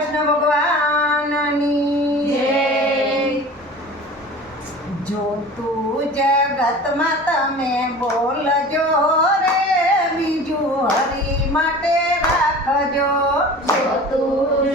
કૃષ્ણ ભગવાનની. જો તું જગતમાં તમે બોલજો રે બીજું હરી માટે રાખજો. જો તું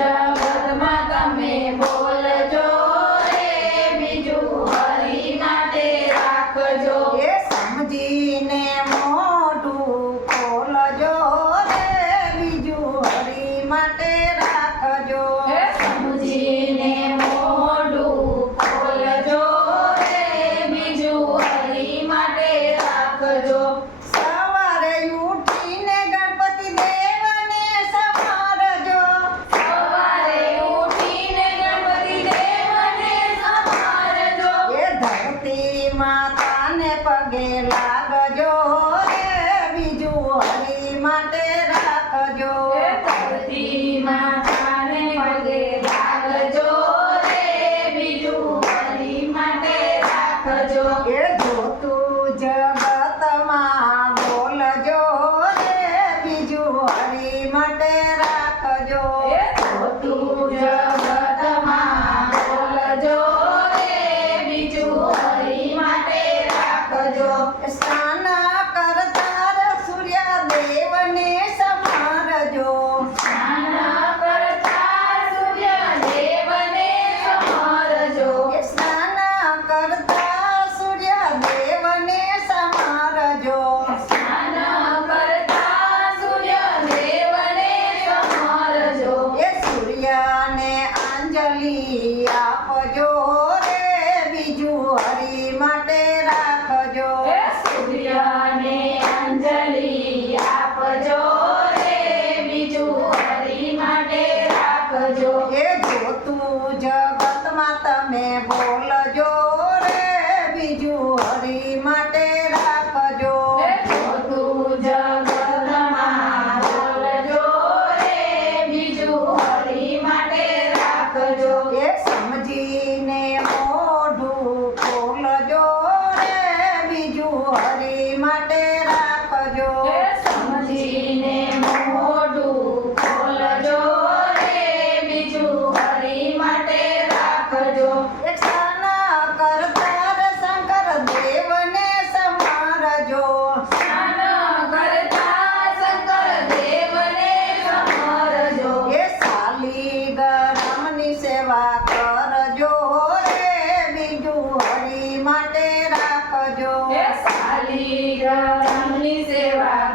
એ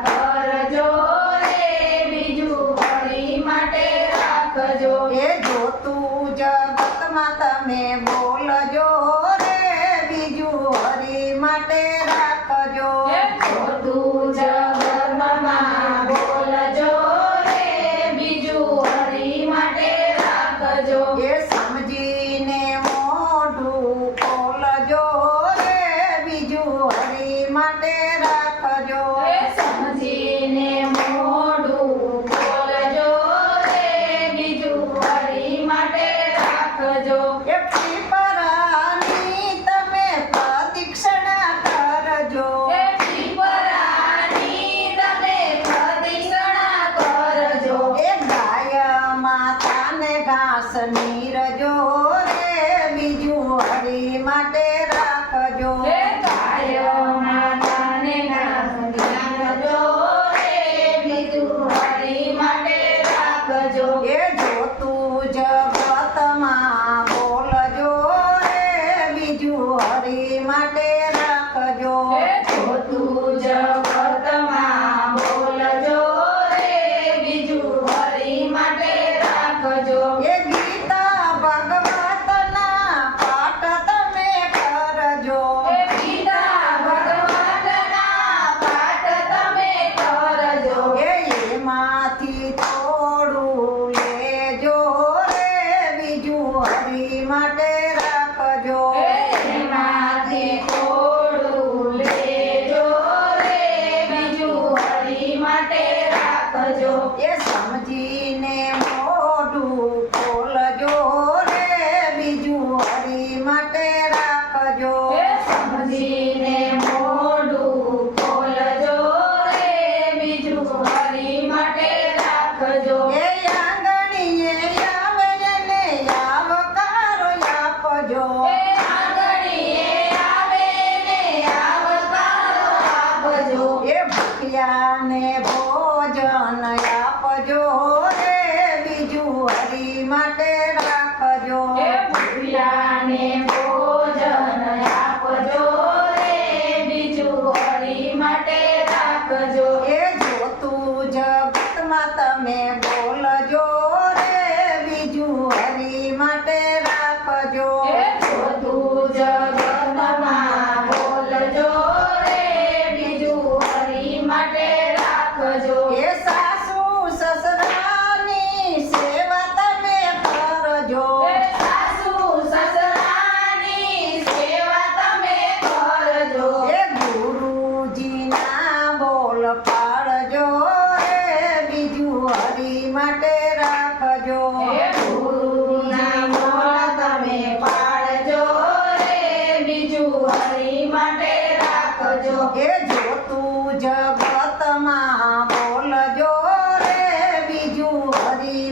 કરજો બીજું વળી માટે રાખજો. એ જોતું જગતમાં તમે બોલજો રે, બીજું વળી માટે હરી માટે રાખજો ખોટું જ વર્તમાં બોલજો રે બીજું હરી માટે રાખજો એ ગીતા ભગવતના પાઠ તમે કરજો એ ગીતા ભગવતના પાઠ તમે કરજો એ એમાંથી થોડું લેજો રે બીજું હરી માટે રાખજો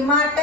માટે